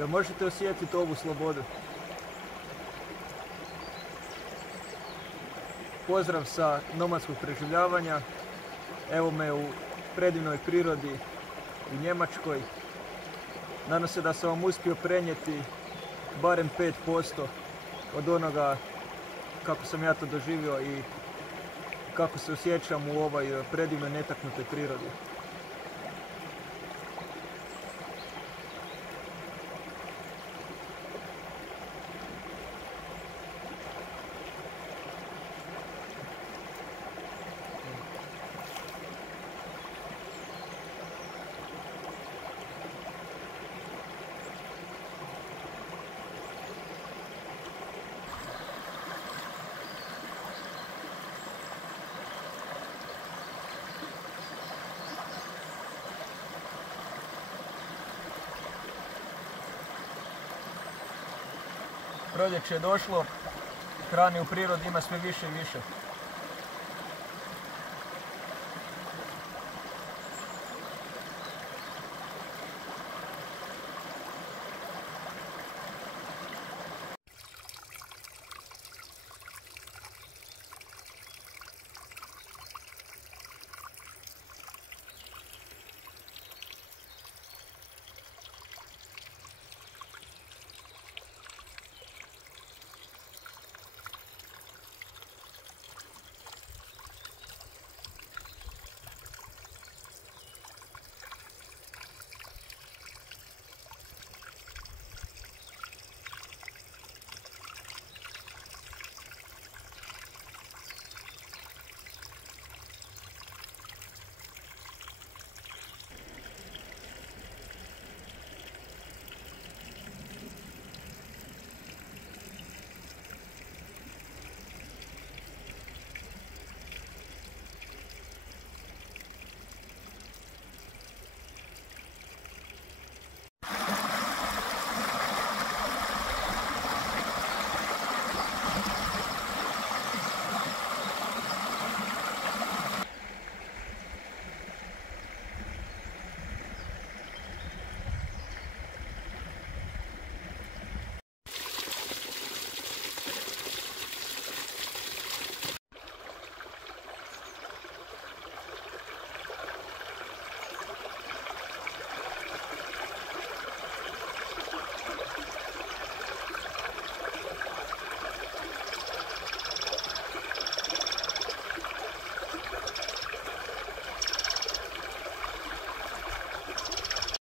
Jel možete osjetiti ovu slobodu? Pozdrav sa nomadskog preživljavanja. Evo me u predivnoj prirodi u Njemačkoj. Nadam se da sam vam uspio prenijeti barem 5% od onoga kako sam ja to doživio i kako se osjećam u ovoj predivnoj netaknutoj prirodi. Proljeće je došlo, hrane u prirodi ima sve više i više.